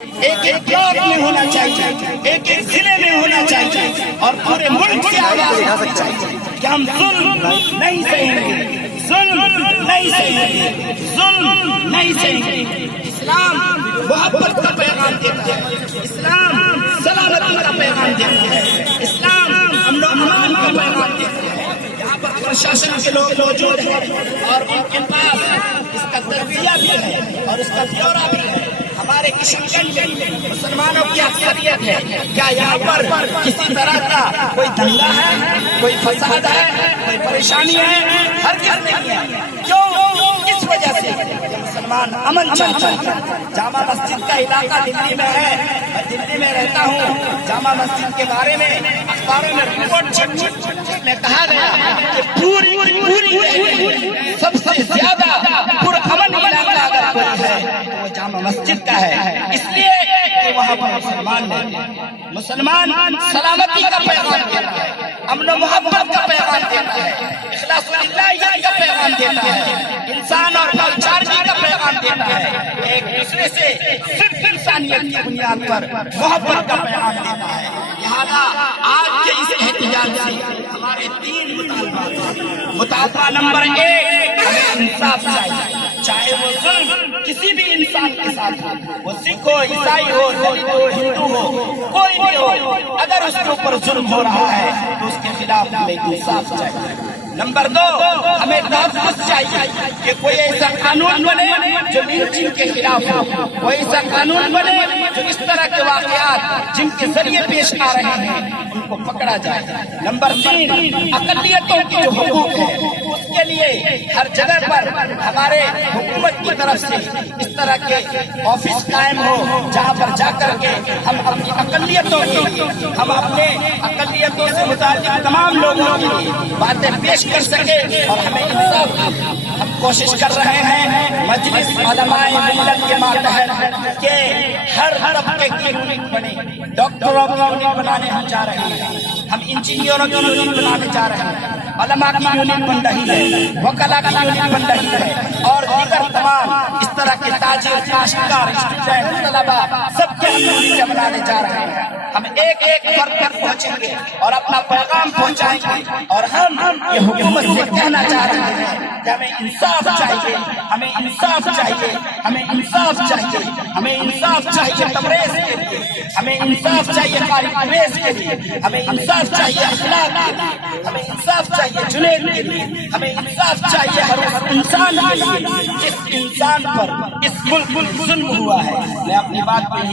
ایک ایک بلاک میں ہونا چاہیے، ایک ایک ضلع میں ہونا چاہیے اور پورے ملک سے آواز آنی چاہیے کہ ہم ظلم نہیں سہیں گے، ظلم نہیں سہیں گے، ظلم نہیں سہیں گے۔ اسلام محبت کا پیغام دیتا ہے، اسلام سلامتی کا پیغام دیتا ہے، اسلام امن و امان کا پیغام دیتا ہے۔ یہاں پر پرشاسن کے لوگ موجود ہیں اور ان کے پاس اس کا تجزیہ بھی ہے اور اس کا بیورا بھی ہے۔ ہمارے کشن گنج میں مسلمانوں کی اکثریت ہے، کیا یہاں پر کسی طرح کا کوئی دنگا ہے، کوئی فساد ہے، کوئی پریشانی ہے؟ ہرگز نہیں ہے۔ کیوں؟ کس وجہ سے مسلمان امن چاہتا ہے۔ جامع مسجد کا علاقہ دلی میں ہے، میں دلی میں رہتا ہوں۔ جامع مسجد کے بارے میں اخباروں میں رپورٹ چھپی جس میں کہا گیا کہ پوری سب سے زیادہ پرامن علاقہ اگر کوئی ہے تو وہ جامع مسجد کا ہے، اس لیے کہ وہاں پر مسلمان سلامتی کا پیغام دیتا ہے، امن و محبت کا پیغام دیتا ہے، اخلاص اللہ کا پیغام دیتا ہے، انسان اور بھائی چارگی کا پیغام دیتا ہے، ایک دوسرے سے صرف انسانیت کی بنیاد پر محبت کا پیغام دیتا ہے۔ لہذا آج کے اس احتجاج سے ہمارے تین مطالبہ نمبر 1، ہمیں انصاف چاہیے، چاہے وہ ظلم کسی بھی انسان کے ساتھ ہو، وہ سکھ ہو، عیسائی ہو، دلت ہو، ہندو ہو، کوئی بھی ہو، اگر اس کے اوپر ظلم ہو رہا ہے تو اس کے خلاف ہمیں انصاف چاہیے۔ نمبر 2، ہمیں تحفظ چاہیے کہ کوئی ایسا قانون بنے جو لنچنگ کے خلاف ہو، کوئی ایسا قانون بنے جو اس طرح کے واقعات جن کے ذریعے پیش آ رہے ہیں ان کو پکڑا جائے۔ نمبر 3، اقلیتوں کے جو حقوق ہیں اس کے لیے ہر جگہ پر ہمارے حکومت کی طرف سے اس طرح کے آفس قائم ہو جہاں پر جا کر کے ہم اپنی اقلیتوں کی، ہم اپنے اقلیتوں سے متعلق تمام لوگوں کی باتیں پیش کر سکے اور ہمیں انصاف۔ ہم کوشش کر رہے ہیں مجلس علماء ملت کے ماتحت کہ ہر طبقے کی یونٹ بنے، ڈاکٹروں کی یونٹ بنانے ہم جا رہے ہیں، ہم انجینئروں کی یونٹ بنانے جا رہے ہیں، علماء کی یونٹ بن رہی ہے، وکلاء کی یونٹ بن رہی ہے اور دیگر تمام اس طرح کے تاجر، کاشتکار، اسٹوڈنٹ، طلباء سب کے ہم یونٹیں بنانے جا رہے ہیں۔ ہم ایک ایک فرد تک پہنچیں گے اور اپنا پیغام پہنچائیں گے اور ہم یہ حکومت سے کہنا چاہ رہے ہیں کہ ہمیں انصاف چاہیے، ہمیں انصاف چاہیے، ہمیں انصاف چاہیے، ہمیں انصاف چاہیے تبریز کے لیے، ہمیں انصاف چاہیے قاری پرویز کے لیے، ہمیں انصاف چاہیے اخلاق کے لیے، ہمیں انصاف چاہیے جنید کے لیے، ہمیں انصاف چاہیے ہر اس انسان کے لیے جس انسان پر اس ملک ظلم ہوا ہے۔ میں اپنی بات پہ